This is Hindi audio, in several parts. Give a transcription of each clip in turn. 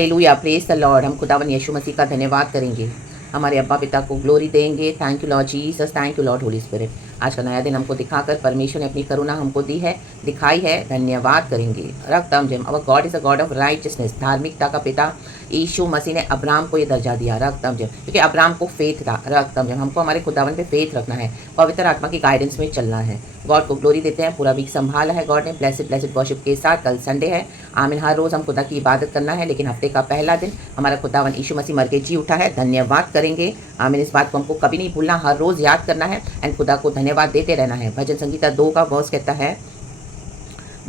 Hallelujah, praise the Lord. हम खुदावन यीशु मसीह का धन्यवाद करेंगे, हमारे अब्बा पिता को ग्लोरी देंगे। Thank you Lord Jesus, thank you Lord Holi spirit. आज का नया दिन हमको दिखाकर परमेश्वर ने अपनी करुणा हमको दी है, दिखाई है, धन्यवाद करेंगे। रक्तम जम our God is a God of righteousness. धार्मिकता का पिता यीशु मसीह ने अब्राहम को ये दर्जा दिया, रक्तम जम, क्योंकि अब्राहम को फेथ था। रक्तम जम, हमको हमारे खुदावन पे फेथ रखना है, पवित्र आत्मा की गाइडेंस में चलना है। गॉड को ग्लोरी देते हैं। पूरा वीक संभाला है गॉड ने ब्लेसिड ब्लेसिड वर्शिप के साथ। कल संडे है, आमीन। हर रोज़ हम खुदा की इबादत करना है, लेकिन हफ्ते का पहला दिन हमारा खुदावन यीशु मसीह मर के जी उठा है, धन्यवाद करेंगे। आमीन। इस बात को हमको कभी नहीं भूलना, हर रोज़ याद करना है एंड खुदा को धन्यवाद देते रहना है। भजन संगीता 2 का वर्स कहता है,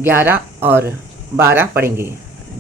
11 और 12 पढ़ेंगे।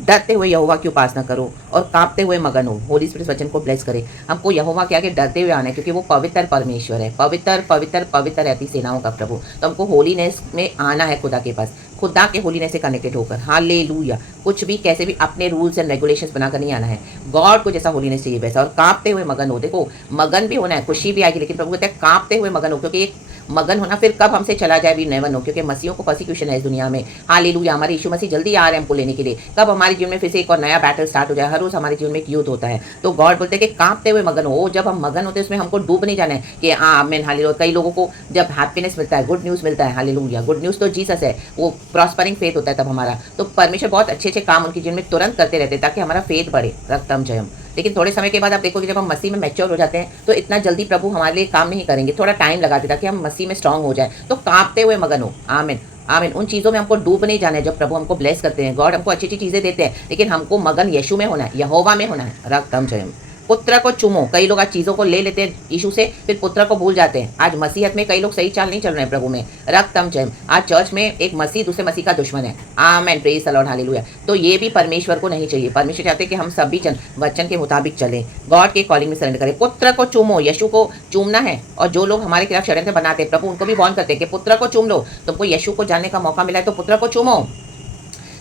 डरते हुए यहोवा की उपासना करो और कांपते हुए मगन हो। होली स्पिरिट वचन को ब्लेस करे। हमको यहोवा के आगे डरते हुए आना है, क्योंकि वो पवित्र परमेश्वर है, पवित्र पवित्र पवित्र रहती सेनाओं का प्रभु। तो हमको होलीनेस में आना है, खुदा के पास, खुदा के होलीनेस से कनेक्टेड होकर। हालेलुया। कुछ भी कैसे भी अपने रूल्स एंड रेगुलेशंस बनाकर नहीं आना है। गॉड को जैसा होलीनेस चाहिए वैसा, और कांपते हुए मगन हो। देखो, मगन भी होना है, खुशी भी आएगी, लेकिन प्रभु कहते हैं कांपते हुए मगन हो, क्योंकि एक मगन होना फिर कब हमसे चला जाए भी नेवर नो, क्योंकि मसीहों को परसिक्यूशन है इस दुनिया में। हालेलुया। हमारे यीशु मसीह जल्दी आ रहे हैं हमको लेने के लिए। कब हमारे जीवन में फिर से एक और नया बैटल स्टार्ट हो जाए। हर रोज हमारे जीवन में एक युद्ध होता है, तो गॉड बोलते हैं कि कांपते हुए मगन हो। जब हम मगन होते हैं उसमें हमको डूब नहीं जाना है कि आमीन हालेलुया। कई लोगों को जब हैप्पीनेस मिलता है, गुड न्यूज़ मिलता है, हालेलुया, गुड न्यूज़ तो जीसस है, वो प्रॉस्परिंग फेथ होता है तब हमारा। तो परमेश्वर बहुत अच्छे अच्छे काम उनके जीवन में तुरंत करते रहते हैं, ताकि हमारा फेथ बढ़े, रक्तम जयम। लेकिन थोड़े समय के बाद आप देखोगे, जब हम मसीह में मैच्योर हो जाते हैं, तो इतना जल्दी प्रभु हमारे लिए काम नहीं करेंगे, थोड़ा टाइम लगाते ताकि हम मसीह में स्ट्रांग हो जाए। तो कांपते हुए मगन हो। आमीन आमीन। उन चीज़ों में हमको डूब नहीं जाना है। जब प्रभु हमको ब्लेस करते हैं, गॉड हमको अच्छी अच्छी चीज़ें देते हैं, लेकिन हमको मगन यीशु में होना है, यहोवा में होना है, रक्तम जयम। पुत्र को चूमो। कई लोग आज चीज़ों को ले लेते हैं यीशु से, फिर पुत्र को भूल जाते हैं। आज मसीहत में कई लोग सही चाल नहीं चल रहे हैं प्रभु में, रक्तम जयम। आज चर्च में एक मसीह दूसरे मसीह का दुश्मन है। आमेन, प्रेज द लॉर्ड, हालेलुया। तो ये भी परमेश्वर को नहीं चाहिए। परमेश्वर चाहते हैं कि हम सभी जन वचन के मुताबिक चलें, गॉड के कॉलिंग में सरेंडर करें। पुत्र को चूमो, यीशु को चूमना है। और जो लोग हमारे खिलाफ षड्यंत्र बनाते हैं, प्रभु उनको भी वार्न करते हैं कि पुत्र को चूम लो। तुमको यीशु को जानने का मौका मिला है, तो पुत्र को चूमो।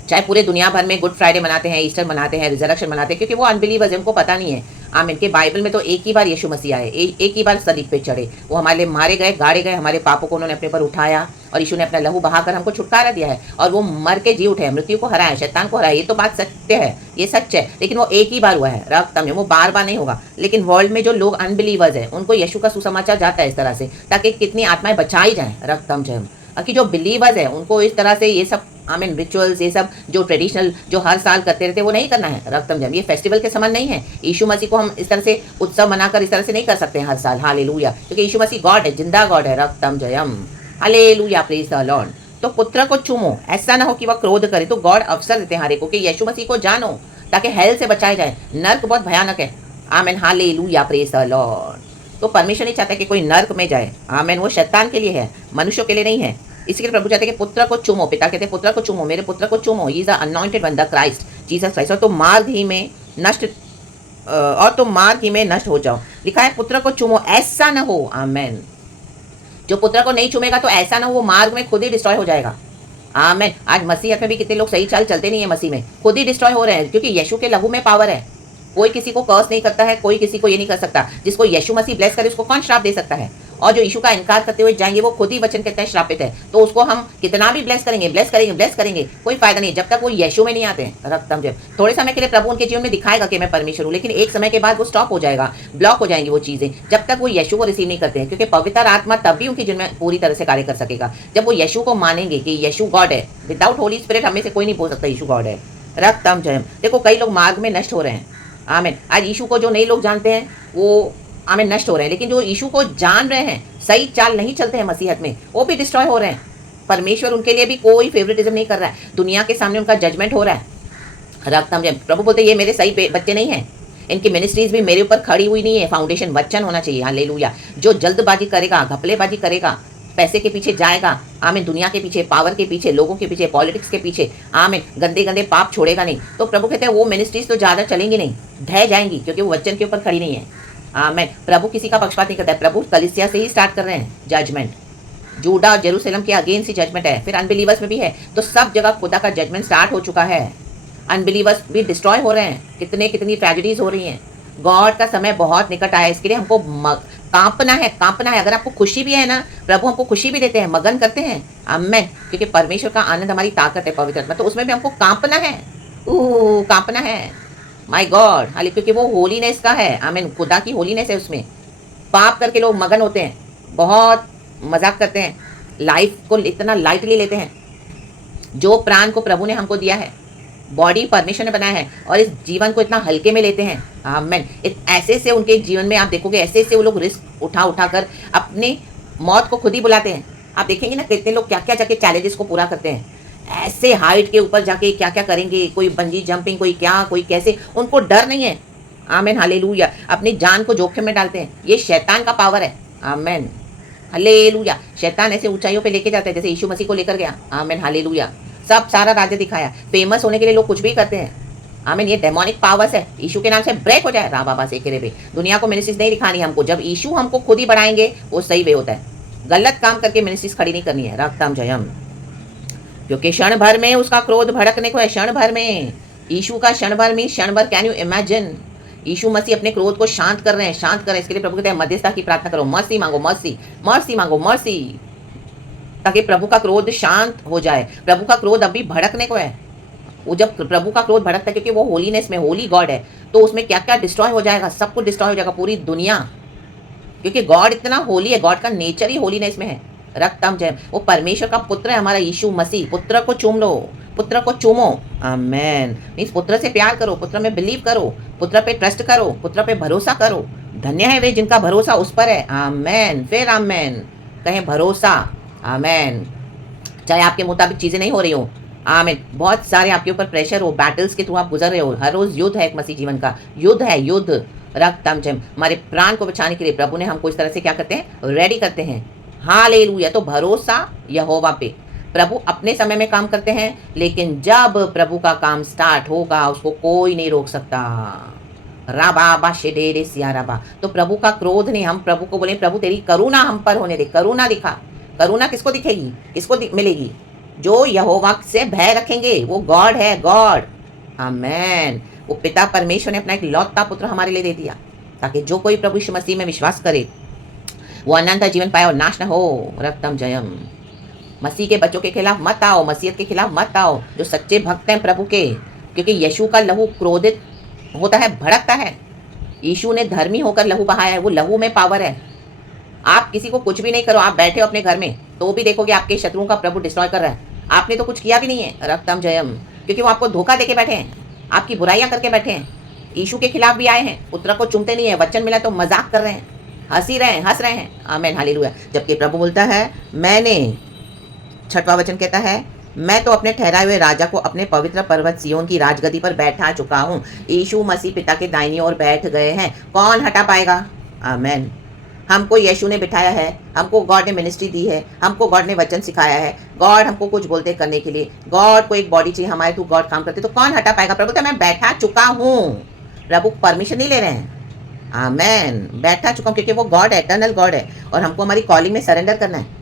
चाहे पूरे दुनिया भर में गुड फ्राइडे मनाते हैं, ईस्टर मनाते हैं, रिजरेक्शन मनाते हैं, क्योंकि वो अनबिलीवर्स हैं, उनको पता नहीं है। आमीन। के बाइबल में तो एक ही बार यीशु मसीह आए, एक ही बार सलीब पे चढ़े, वो हमारे लिए मारे गए, गाड़े गए, हमारे पापों को उन्होंने अपने पर उठाया, और यीशु ने अपना लहू बहाकर हमको छुटकारा दिया है, और वो मर के जी उठे हैं, मृत्यु को हराया, शैतान को हराया। ये तो बात सत्य है, ये सच है, लेकिन वो एक ही बार हुआ है, रक्तम में, वो बार बार नहीं होगा। लेकिन वर्ल्ड में जो लोग अनबिलीवर्स हैं, उनको यीशु का सुसमाचार जाता है इस तरह से, ताकि कितनी आत्माएं बचाई जाएं, रक्तम जयम। कि जो बिलीवर्स है उनको इस तरह से ये सब आमीन रिचुअल्स, ये सब जो ट्रेडिशनल जो हर साल करते रहते हैं, वो नहीं करना है, रक्तम जयम। ये फेस्टिवल के समान नहीं है। यीशु मसीह को हम इस तरह से उत्सव मनाकर इस तरह से नहीं कर सकते हैं हर साल, हालेलुया, क्योंकि यीशु मसीह गॉड है, जिंदा गॉड है, रक्तम Jayam, hallelujah, praise the Lord. तो पुत्र को चूमो, ऐसा ना हो कि वह क्रोध करे। तो गॉड अवसर देते हैं हर एक को कि यीशु मसीह को जानो, ताकि हेल से बचाए जाए। नर्क बहुत भयानक है, आमीन, हालेलुया, प्रेज द लॉर्ड। तो परमेश्वर नहीं चाहता कि कोई नर्क में जाए, आमीन। वो शैतान के लिए है, मनुष्यों के लिए नहीं है। इसी के प्रभु चाहते हैं कि पुत्र को चूमो। पिता कहते हैं पुत्र को चूमो, मेरे पुत्र को चूमो। He is the anointed one, the Christ, Jesus Christ. और तुम मार्ग ही में नष्ट हो जाओ। लिखा है पुत्र को चूमो, ऐसा ना हो, आमेन। जो पुत्र को नहीं चूमेगा, तो ऐसा ना हो वो मार्ग में खुद ही डिस्ट्रॉय हो जाएगा, आमेन। आज मसीहत में भी कितने लोग सही चाल चलते नहीं है, मसीह में खुद ही डिस्ट्रॉय हो रहे हैं, क्योंकि यीशु के लहू में पावर है। कोई किसी को कर्स नहीं करता है, कोई किसी को ये नहीं कर सकता। जिसको यीशु मसीह ब्लेस करे, उसको कौन श्राप दे सकता है? और जो यीशु का इनकार करते हुए जाएंगे, वो खुद ही वचन कहते हैं श्रापित है। तो उसको हम कितना भी ब्लेस करेंगे, ब्लेस करेंगे, ब्लेस करेंगे, कोई फायदा नहीं, जब तक वो यीशु में नहीं आते हैं, रक्तम जयम। थोड़े समय के लिए प्रभु उनके जीवन में दिखाएगा कि मैं परमेश्वर हूँ, लेकिन एक समय के बाद वो स्टॉप हो जाएगा, ब्लॉक हो जाएंगी वो चीजें, जब तक वो यीशु को रिसीव नहीं करते हैं। क्योंकि पवित्र आत्मा तब भी उनके जीवन में पूरी तरह से कार्य कर सकेगा, जब वो यीशु को मानेंगे कि यीशु गॉड है। विदाउट होली स्पिरिट हमें से कोई नहीं बोल सकता यीशु गॉड है, रक्तम जयम। देखो, कई लोग मार्ग में नष्ट हो रहे हैं, आमीन। आज यीशु को जो नए लोग जानते हैं, वो आमीन नष्ट हो रहे हैं, लेकिन जो यीशु को जान रहे हैं, सही चाल नहीं चलते हैं मसीहत में, वो भी डिस्ट्रॉय हो रहे हैं। परमेश्वर उनके लिए भी कोई फेवरेटिज्म नहीं कर रहा है, दुनिया के सामने उनका जजमेंट हो रहा है, रक्तम जयम। प्रभु बोलते ये मेरे सही बच्चे नहीं हैं, इनकी मिनिस्ट्रीज भी मेरे ऊपर खड़ी हुई नहीं है, फाउंडेशन वचन होना चाहिए, हालेलुया। जो जल्दबाजी करेगा, घपलेबाजी करेगा, पैसे के पीछे जाएगा, आमीन, दुनिया के पीछे, पावर के पीछे, लोगों के पीछे, पॉलिटिक्स के पीछे, आमीन, गंदे गंदे पाप छोड़ेगा नहीं, तो प्रभु कहते हैं वो मिनिस्ट्रीज तो ज़्यादा चलेंगी नहीं, ढह जाएंगी, क्योंकि वो वचन के ऊपर खड़ी नहीं है, आमीन। प्रभु किसी का पक्षपात नहीं करता है। प्रभु कलीसिया से ही स्टार्ट कर रहे हैं जजमेंट। जूडा और जेरूसलम के अगेंस्ट ही जजमेंट है, फिर अनबिलीवर्स में भी है। तो सब जगह खुदा का जजमेंट स्टार्ट हो चुका है। अनबिलीवर्स भी डिस्ट्रॉय हो रहे हैं, कितनी ट्रेजेडीज हो रही हैं। गॉड का समय बहुत निकट आया, इसके लिए हमको कांपना है, कांपना है। अगर आपको खुशी भी है ना, प्रभु हमको खुशी भी देते हैं, मगन करते हैं, आमेन, क्योंकि परमेश्वर का आनंद हमारी ताकत है, पवित्र आत्मा, तो उसमें भी हमको कांपना है, कांपना है। माय गॉड, हाली क्योंकि वो होलीनेस का है। आमीन, खुदा की होलीनेस है उसमें। पाप करके लोग मगन होते हैं, बहुत मजाक करते हैं, लाइफ को इतना लाइटली लेते हैं। जो प्राण को प्रभु ने हमको दिया है, बॉडी परमेश्वर ने बनाया है, और इस जीवन को इतना हल्के में लेते हैं। आमीन। ऐसे से उनके जीवन में आप देखोगे, ऐसे से वो लोग रिस्क उठा उठा कर अपने मौत को खुद ही बुलाते हैं। आप देखेंगे ना कितने लोग क्या क्या जाके चैलेंजेस को पूरा करते हैं, ऐसे हाइट के ऊपर जाके क्या क्या करेंगे, कोई बंजी जंपिंग, कोई क्या, कोई कैसे, उनको डर नहीं है। आमीन, हालेलुया। अपनी जान को जोखिम में डालते हैं। ये शैतान का पावर है। आमीन, हालेलुया। शैतान ऐसे ऊंचाइयों पे लेके जाता है जैसे यीशु मसीह को लेकर गया। आमीन, हालेलुया। सब सारा राज्य दिखाया। फेमस होने के लिए लोग कुछ भी करते हैं। आमीन, ये डेमोनिक पावर्स है, यीशु के नाम से ब्रेक हो जाए। रा बाबा से करे बे, दुनिया को मिनिस्ट्रीज नहीं दिखानी हमको। जब यीशु हमको खुद ही बढ़ाएंगे वो सही वे होता है। गलत काम करके मिनिस्ट्रीज खड़ी नहीं करनी है। रक्तम जयम, क्योंकि क्षण भर में उसका क्रोध भड़कने को है। क्षण भर में यीशु का क्षण भर में, क्षण भर, कैन यू इमेजिन। यीशु मसीह अपने क्रोध को शांत कर रहे हैं, शांत कर रहे हैं। इसके लिए प्रभु कहते हैं मध्यस्थता की प्रार्थना करो, मर्सी मांगो, मर्सी, मर्सी मांगो, मर्सी, ताकि प्रभु का क्रोध शांत हो जाए। प्रभु का क्रोध अभी भड़कने को है। वो जब प्रभु का क्रोध भड़कता है, क्योंकि वो होलीनेस में, होली गॉड है, तो उसमें क्या क्या डिस्ट्रॉय हो जाएगा, सब कुछ डिस्ट्रॉय हो जाएगा, पूरी दुनिया। क्योंकि गॉड इतना होली है, गॉड का नेचर ही होलीनेस में है। रक्तम जय, वो परमेश्वर का पुत्र है हमारा यीशु मसीह। पुत्र को चूम लो, पुत्र को चूमो। आमेन। मीन्स पुत्र से प्यार करो, पुत्र में बिलीव करो, पुत्र पे ट्रस्ट करो, पुत्र पे भरोसा करो। धन्य है वे जिनका भरोसा उस पर है। आमेन, फिर आमेन कहें, भरोसा। आमेन। चाहे आपके मुताबिक चीजें नहीं हो रही हो, आमीन, बहुत सारे आपके ऊपर प्रेशर हो, बैटल्स के थ्रू आप गुजर रहे हो, हर रोज युद्ध है, एक मसीह जीवन का युद्ध है, युद्ध। रक्तम जम, हमारे प्राण को बचाने के लिए प्रभु ने हमको इस तरह से क्या करते हैं, रेडी करते हैं। हालेलुया। तो भरोसा यहोवा पे। प्रभु अपने समय में काम करते हैं, लेकिन जब प्रभु का काम स्टार्ट होगा उसको कोई नहीं रोक सकता। राबा बा शेडेरे सिया राबा। तो प्रभु का क्रोध नहीं, हम प्रभु को बोले प्रभु तेरी करुणा हम पर होने दे, करुणा दिखा। करुणा किसको दिखेगी, किसको मिलेगी? जो यहोवा से भय रखेंगे, वो गॉड है, गॉड। आमेन। वो पिता परमेश्वर ने अपना एक लौता पुत्र हमारे लिए दे दिया, ताकि जो कोई प्रभु यीशु मसीह में विश्वास करे वो अनंत जीवन पाए और नाश न हो। रक्तम जयम। मसीह के बच्चों के खिलाफ मत आओ, मसीहत के खिलाफ मत आओ, जो सच्चे भक्त हैं प्रभु के। क्योंकि यीशु का लहू क्रोधित होता है, भड़कता है। यीशु ने धर्मी होकर लहू बहाया है, वो लहू में पावर है। आप किसी को कुछ भी नहीं करो, आप बैठे हो अपने घर में, तो भी देखोगे आपके शत्रुओं का प्रभु डिस्ट्रॉय कर रहा है। आपने तो कुछ किया भी नहीं है। रक्तम जयम। क्योंकि वो आपको धोखा देके बैठे हैं, आपकी बुराइयां करके बैठे हैं। यीशु के खिलाफ भी आए हैं, पुत्र को चुमते नहीं है, वचन मिला तो मजाक कर रहे हैं, हंसी रहे हैं, हंस रहे हैं। आमीन, हालेलुया। जबकि प्रभु बोलता है, मैंने, 6वां वचन कहता है, मैं तो अपने ठहराए हुए राजा को अपने पवित्र पर्वत सियोन की राजगद्दी पर बैठा चुका हूँ। यीशु मसीह पिता के दाहिनी ओर बैठ गए हैं, कौन हटा पाएगा? आमीन। हमको यीशु ने बिठाया है, हमको गॉड ने मिनिस्ट्री दी है, हमको गॉड ने वचन सिखाया है, गॉड हमको कुछ बोलते करने के लिए, गॉड को एक बॉडी चाहिए, हमारे थ्रू गॉड काम करते, तो कौन हटा पाएगा? प्रभु तो मैं बैठा चुका हूँ। प्रभु परमिशन नहीं ले रहे हैं। आमेन। बैठा चुका हूँ, क्योंकि वो गॉड है, एटर्नल गॉड है, और हमको हमारी कॉलिंग में सरेंडर करना है।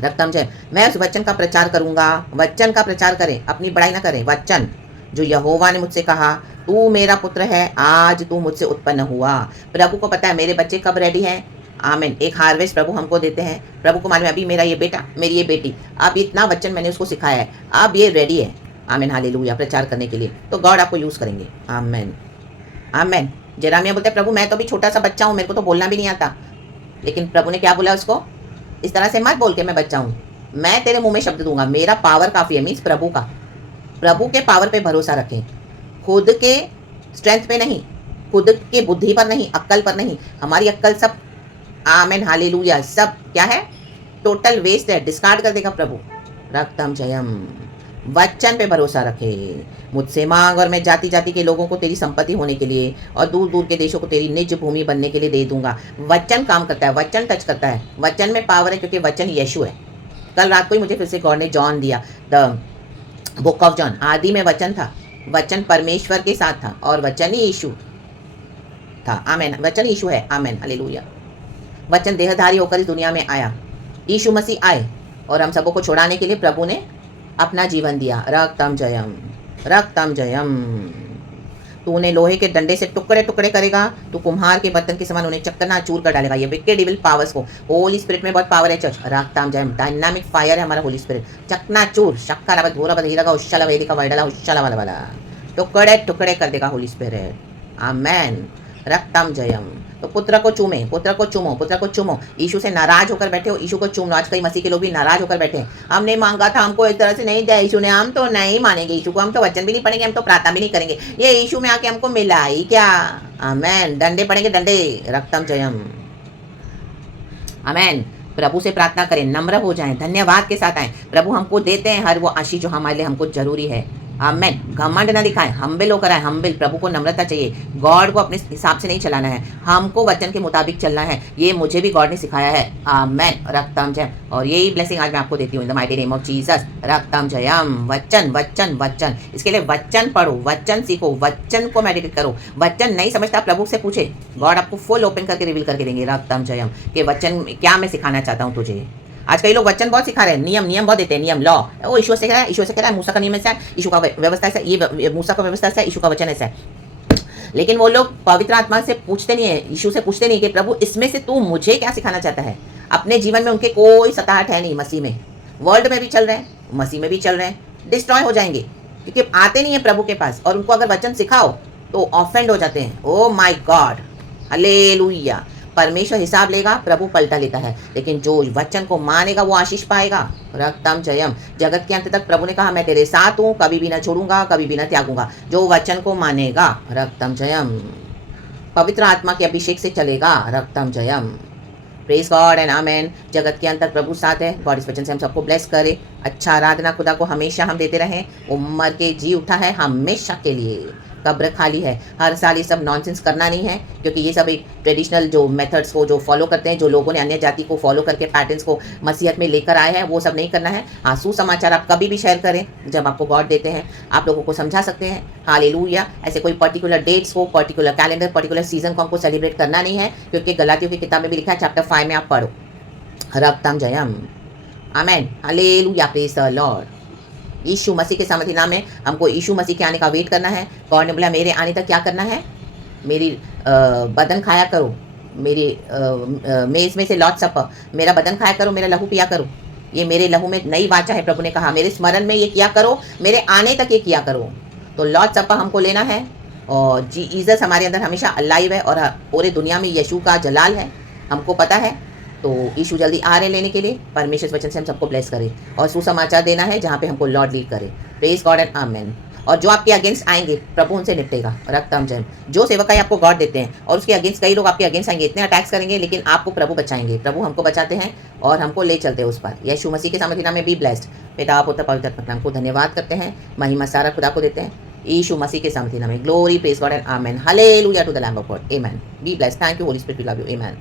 रक्तम जय। मैं उस वचन का प्रचार करूंगा। वचन का प्रचार करें, अपनी बड़ाई ना करें। वचन जो यहोवा ने मुझसे कहा, तू मेरा पुत्र है, आज तू मुझसे उत्पन्न हुआ। प्रभु को पता है मेरे बच्चे कब रेडी हैं। आमीन। एक हार्वेस्ट प्रभु हमको देते हैं। प्रभु को मालूम है अभी मेरा ये बेटा, मेरी ये बेटी, अब इतना वचन मैंने उसको सिखाया है, अब ये रेडी है। आमीन, हालेलुया, प्रचार करने के लिए। तो गॉड आपको यूज करेंगे। आमीन, आमीन। जेरामिया बोलते हैं, प्रभु मैं तो अभी छोटा सा बच्चा हूँ, मेरे को तो बोलना भी नहीं आता। लेकिन प्रभु ने क्या बोला उसको, इस तरह से मत बोल के मैं बच्चा हूँ, मैं तेरे मुंह में शब्द दूंगा, मेरा पावर काफी है। मीन्स प्रभु का, प्रभु के पावर पे भरोसा रखें, खुद के स्ट्रेंथ पे नहीं, खुद के बुद्धि पर नहीं, अक्ल पर नहीं। हमारी अक्ल सब, आमीन, हालेलुया, सब क्या है, टोटल वेस्ट है, डिस्कार्ड कर देगा प्रभु। रक्तम जयम। वचन पे भरोसा रखे। मुझसे मांग और मैं जाति जाति के लोगों को तेरी संपत्ति होने के लिए और दूर दूर के देशों को तेरी निज भूमि बनने के लिए दे दूंगा। वचन काम करता है, वचन टच करता है, वचन में पावर है, क्योंकि वचन यीशु है। कल रात को ही मुझे फिर से गॉड ने जॉन दिया, द बुक ऑफ जॉन। आदि में वचन था, वचन परमेश्वर के साथ था, और वचन ही यीशु था। आमीन। वचन यीशु है। आमीन, हालेलुया। वचन देहधारी होकर इस दुनिया में आया, यीशु मसीह आए, और हम सबको छुड़ाने के लिए प्रभु ने अपना जीवन दिया। रक्तम जयम, रक्तम जयम। तू उन्हें लोहे के डंडे से टुकड़े टुकड़े करेगा, तू कुम्हार के बर्तन के समान उन्हें चकनाचूर कर डालेगा। ये विकेड इविल पावर्स को, होली स्पिरिट में बहुत पावर है चर्च। रक्तम जयम, डायनामिक फायर है हमारा होली स्पिरिट। चकनाचूर, शक्का रबत, घोरा बध, हीरा का उच्छला, वेदिका वैडला, उच्छला वाला वाला। टुकड़े टुकड़े कर देगा होली स्पिरिट। आमेन। रक्तम जयम। तो पुत्र को चूमे, पुत्र को चूमो, पुत्र को चूमो। यीशु से नाराज होकर बैठे हो, यीशु को चूम लो। आज कई मसीह के लोग भी नाराज होकर बैठे हैं, हमने मांगा था, हमको इस तरह से नहीं दिया यीशु ने, हम तो नहीं मानेंगे यीशु को, हम तो वचन भी नहीं पढ़ेंगे, हम तो प्रार्थना भी नहीं करेंगे, ये यीशु में आके हमको मिला ही क्या। आमेन। डंडे पड़ेंगे डंडे। रक्तम जयम। आमेन। प्रभु से प्रार्थना करें, नम्र हो जाएं, धन्यवाद के साथ आएं। प्रभु हमको देते हैं हर वो आशीष जो हमारे लिए हमको जरूरी है। आमेन। घमंड ना दिखाएं, हम्बिल होकर आए, हम्बिल। प्रभु को नम्रता चाहिए, गॉड को अपने हिसाब से नहीं चलाना है, हमको वचन के मुताबिक चलना है। ये मुझे भी गॉड ने सिखाया है। आमेन। रक्तम जयम। और यही ब्लेसिंग आज मैं आपको देती हूँ in the mighty name of Jesus. रक्तम जयम। वचन वचन वचन, इसके लिए वचन पढ़ो, वचन सीखो, वचन को मेडिटेट करो। वचन नहीं समझता प्रभु से पूछे, गॉड आपको फुल ओपन करके रिवील करके देंगे। रक्तम जयम कि वचन क्या मैं सिखाना चाहता हूँ तुझे। आज कई लोग वचन बहुत सिखा रहे हैं, नियम नियम बहुत देते हैं, नियम लॉ। वो ईश्वर से कह रहा है, ईश्वर से कह रहा है, मूसा का नियम ऐसा है, ईशु का व्यवस्था ऐसा, ये मूसा का व्यवस्था ऐसा है, ईशु का वचन ऐसा है। लेकिन वो लोग पवित्र आत्मा से पूछते नहीं है, यीशु से पूछते नहीं कि प्रभु इसमें से तू मुझे क्या सिखाना चाहता है। अपने जीवन में उनके कोई सताहट है नहीं मसीह में। वर्ल्ड में भी चल रहे हैं, मसीह में भी चल रहे हैं, डिस्ट्रॉय हो जाएंगे क्योंकि आते नहीं है प्रभु के पास। और उनको अगर वचन सिखाओ तो ऑफेंड हो जाते हैं। ओ माई गॉड, हालेलुया। परमेश्वर हिसाब लेगा, प्रभु पलटा लेता है, लेकिन जो वचन को मानेगा वो आशीष पाएगा। रक्तम जयम। जगत के अंत तक प्रभु ने कहा मैं तेरे साथ हूँ, कभी भी ना छोड़ूंगा, कभी भी ना त्यागूंगा। जो वचन को मानेगा, रक्तम जयम, पवित्र आत्मा के अभिषेक से चलेगा। रक्तम जयम। प्रेज गॉड एंड आमेन। जगत के अंत तक प्रभु साथ है। गॉड इस वचन से हम सबको ब्लेस करे। अच्छा आराधना खुदा को हमेशा हम देते रहें। वो मर के जी उठा है हमेशा के लिए, कब्र खाली है। हर साल ये सब नॉनसेंस करना नहीं है, क्योंकि ये सब एक ट्रेडिशनल जो मेथड्स को जो फॉलो करते हैं, जो लोगों ने अन्य जाति को फॉलो करके पैटर्न्स को मसीहत में लेकर आए हैं, वो सब नहीं करना है। हाँ, सुसमाचार आप कभी भी शेयर करें जब आपको गॉड देते हैं, आप लोगों को समझा सकते हैं। हालेलुया। ऐसे कोई पर्टिकुलर डेट्स को, पर्टिकुलर कैलेंडर, पर्टिकुलर सीजन को हमको सेलिब्रेट करना नहीं है, क्योंकि गलातियों की किताब में भी लिखा है चैप्टर 5 में आप पढ़ो। रक्तम जयम। Amen. Hallelujah. Praise the Lord. यीशु मसीह के सामर्थी नाम में हमको यीशु मसीह के आने का वेट करना है। गॉड ने बोला मेरे आने तक क्या करना है, मेरी बदन खाया करो, मेरी मेज़ में से लॉर्ड सपर, मेरा बदन खाया करो, मेरा लहू पिया करो। ये मेरे लहू में नई वाचा है, प्रभु ने कहा मेरे स्मरण में ये किया करो, मेरे आने तक ये किया करो। तो लॉर्ड सपर हमको लेना है, और जीसस हमारे अंदर हमेशा अलाइव है, और पूरे दुनिया में यीशु का जलाल है, हमको पता है। तो यीशु जल्दी आ रहे लेने के लिए। परमेश्वर वचन से हम सबको ब्लेस करें, और सुसमाचार देना है जहाँ पे हमको लॉर्ड लीड करे। प्रेज गॉड एंड आमेन। और जो आपके अगेंस्ट आएंगे प्रभु उनसे निपटेगा। रक्तम जयम। जो सेवकाई आपको गॉड देते हैं और उसके अगेंस्ट कई लोग आपके अगेंस्ट आएंगे, इतने अटैक्स करेंगे, लेकिन आपको प्रभु बचाएंगे। प्रभु हमको बचाते हैं और हमको ले चलते हैं उस पर। यीशु मसीह के सामर्थी नाम में बी ब्लेस्ड। पिता पुत्र पवित्र आत्मा नाम को धन्यवाद करते हैं, महिमा सारा खुदा को देते हैं। यीशु मसीह के सामर्थी नाम में glory, praise God and amen. Hallelujah to the lamb of God. Amen. Be blessed. Thank you Holy Spirit, we love you. Amen.